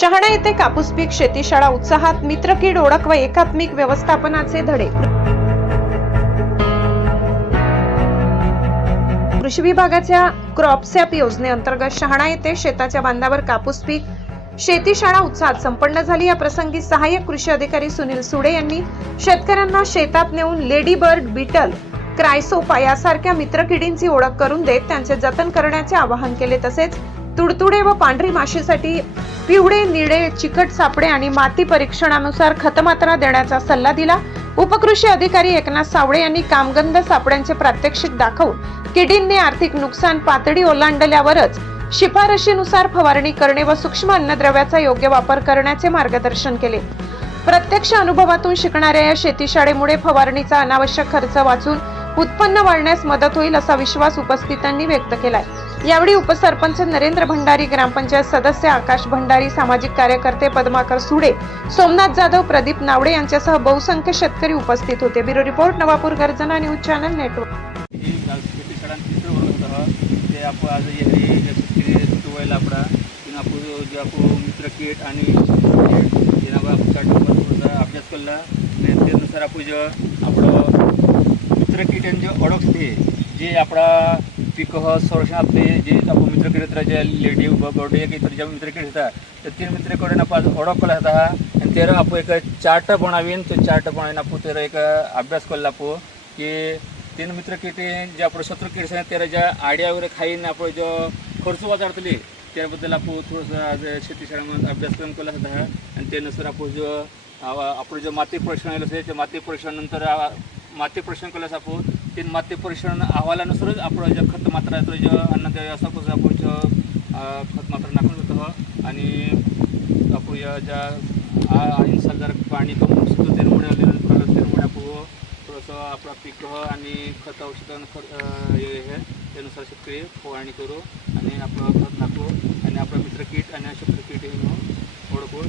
शहाणा येथे कापूस पीक शेती शाळा उत्साहात मित्र कीड ओळख व एकात्मिक व्यवस्थापनाचे धडे। कृषी विभागाच्या क्रॉपसॅप योजनेअंतर्गत शहाणा येथे शेताच्या बांधावर कापूस पीक शेती शाळा उत्साहात संपन्न झाली। या प्रसंगी सहाय्यक कृषी अधिकारी सुनील सुडे यांनी शेतकऱ्यांना शेतात नेऊन लेडी बर्ड, बीटल, क्रायसोपा यासारख्या मित्रकिडींची ओळख करून देत त्यांचे जतन करण्याचे आवाहन केले। तसेच तुडतुडे व पांढरी माशीसाठी पिवळे, निळे, चिकट सापळे आणि माती परीक्षणानुसार खतमात्रा देण्याचा सल्ला दिला। उपकृषी अधिकारी एकनाथ सावळे यांनी कामगंध सापड्यांचे प्रात्यक्षिक दाखवून किडींनी आर्थिक नुकसान पातळी ओलांडल्यावरच शिफारशीनुसार फवारणी करणे व सूक्ष्म अन्नद्रव्याचा योग्य वापर करण्याचे मार्गदर्शन केले। प्रत्यक्ष अनुभवातून शिकणाऱ्या या शेतीशाळेमुळे फवारणीचा अनावश्यक खर्च वाचून उत्पन्न वाढण्यास मदत होईल असा विश्वास उपस्थितांनी व्यक्त केलाय। यावेळी उपसरपंच नरेंद्र भंडारी, ग्रामपंचायत सदस्य आकाश भंडारी, सामाजिक कार्यकर्ते पद्माकर सुडे, सोमनाथ जाधव, प्रदीप नावडे यांच्यासह बहुसंख्य शेतकरी उपस्थित होते। ब्युरो रिपोर्ट, नवापूर गर्जना न्यूज चॅनल नेटवर्क। मित्र किट आणि अभ्यास केला त्यानुसार आपण जो मित्र किटांची ओळख थे जे आपला पीक संरक्षणातले जे आपण मित्र किट जे लेडी बर्ड एक इतर जे मित्र किट होता तर तीन मित्र कडून आपण ओळख केला होता आणि त्याला आपण एक चार्ट बनावीन तो चार्ट बनावीन आपण त्याला एक अभ्यास केला आपण की तीन मित्र किट जे आपण शत्रु किट त्याला ज्या आयडिया वगैरे खाईन आपण जो खर्च वाचाडतले त्याबद्दल आपण थोडंसं शेतीशाळेमध्ये अभ्यासक्रम केला होता आणि त्यानुसार आपण जो माती परीक्षण केलं असेल त्या माती परीक्षणानंतर माती परीक्षण केल्यास आपण तीन माती परीक्षण अहवालानुसारच आपण जो खत मात्रा जो अन्नद्रव्य असा कसं आपण जो खत मात्रा टाकून होतं आणि आपण ज्या इंसाल जर पाणी कमी सुद्धा त्यामुळे आपण थोडंसं आपला पीक आणि खत औषधं हे त्यानुसार शेतकरी फवारणी करू आणि आपलं खत टाकू आणि आपलं मित्र किट आणि शत्रु किट ओळखू